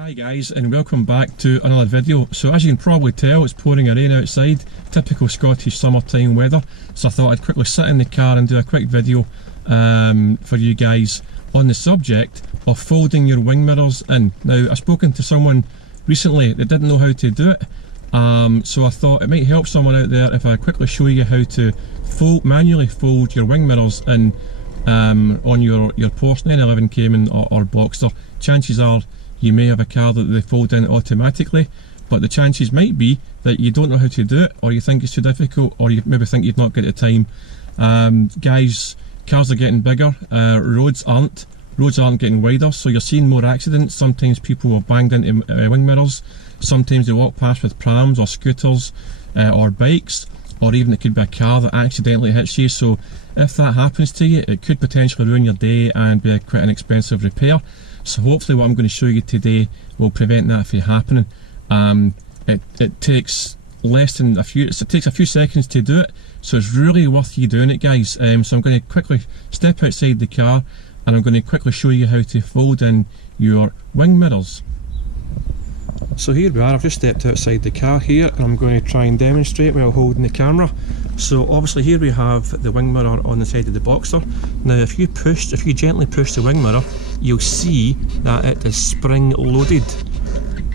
Hi guys, and welcome back to another video. So as you can probably tell, it's pouring rain outside, typical Scottish summertime weather. So I thought I'd quickly sit in the car and do a quick video for you guys on the subject of folding your wing mirrors in. Now, I've spoken to someone recently that didn't know how to do it, so I thought it might help someone out there if I quickly show you how to manually fold your wing mirrors in on your Porsche 911 Cayman or Boxster. Chances are you may have a car that they fold in automatically, but the chances might be that you don't know how to do it, or you think it's too difficult, or you maybe think you've not got the time. Guys, cars are getting bigger, roads aren't getting wider, so you're seeing more accidents. Sometimes people are banged into wing mirrors, sometimes they walk past with prams or scooters or bikes, or even it could be a car that accidentally hits you. So if that happens to you, it could potentially ruin your day and be quite an expensive repair. So hopefully what I'm going to show you today will prevent that from happening. It takes it takes a few seconds to do it, so it's really worth you doing it, guys. So I'm going to quickly step outside the car and I'm going to quickly show you how to fold in your wing mirrors. So here we are, I've just stepped outside the car here and I'm going to try and demonstrate while holding the camera. So obviously here we have the wing mirror on the side of the Boxster. Now if you gently push the wing mirror, you'll see that it is spring loaded.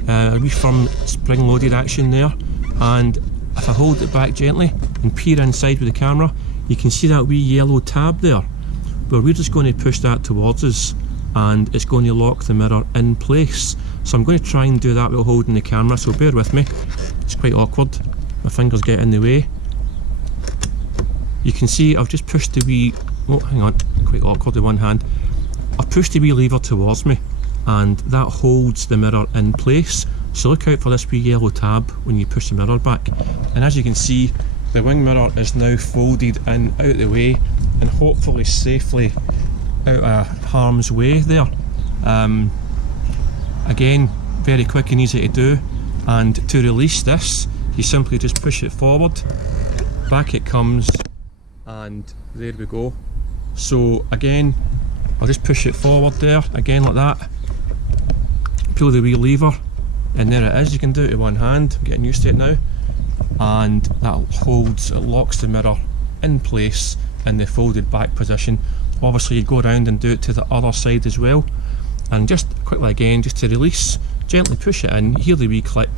A wee firm spring loaded action there, and if I hold it back gently and peer inside with the camera, you can see that wee yellow tab there. Well, we're just going to push that towards us and it's going to lock the mirror in place. So I'm going to try and do that while holding the camera, so bear with me. It's quite awkward, my fingers get in the way. You can see I've just pushed the wee, oh hang on, quite awkward with one hand. I've pushed the wee lever towards me and that holds the mirror in place. So look out for this wee yellow tab when you push the mirror back. And as you can see, the wing mirror is now folded in out of the way and hopefully safely out of harm's way there. Again, very quick and easy to do, and to release this you simply just push it forward, back it comes, and there we go. So again, I'll just push it forward there, again like that, pull the wee lever and there it is. You can do it with one hand, I'm getting used to it now, and that locks the mirror in place in the folded back position. Obviously you go around and do it to the other side as well, and just quickly again, just to release, gently push it in, hear the wee click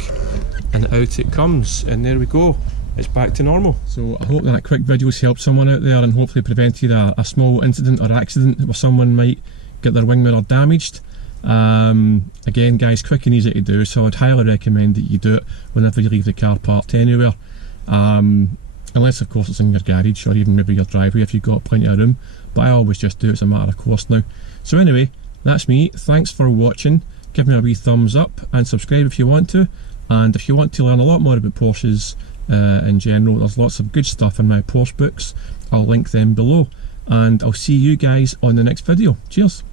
and out it comes, and there we go, it's back to normal. So I hope that quick video has helped someone out there and hopefully prevented a small incident or accident where someone might get their wing mirror damaged. Again guys, quick and easy to do, so I'd highly recommend that you do it whenever you leave the car parked anywhere, unless of course it's in your garage or even maybe your driveway if you've got plenty of room, but I always just do it as a matter of course now. So anyway, that's me, thanks for watching, give me a wee thumbs up and subscribe if you want to, and if you want to learn a lot more about Porsches in general, there's lots of good stuff in my Porsche books, I'll link them below, and I'll see you guys on the next video. Cheers!